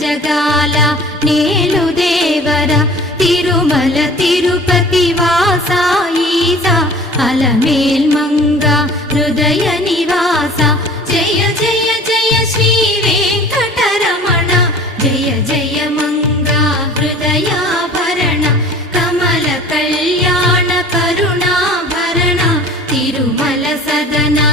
జగాల నేలు దేవర తిరుమల తిరుపతి వాసా ఈసా అలమేల్ మంగ హృదయ నివాస జయ జయ జయ శ్రీ వెంకటరమణ జయ జయ మంగ హృదయాభరణ కమల కళ్యాణ కరుణాభరణ తిరుమల సదనా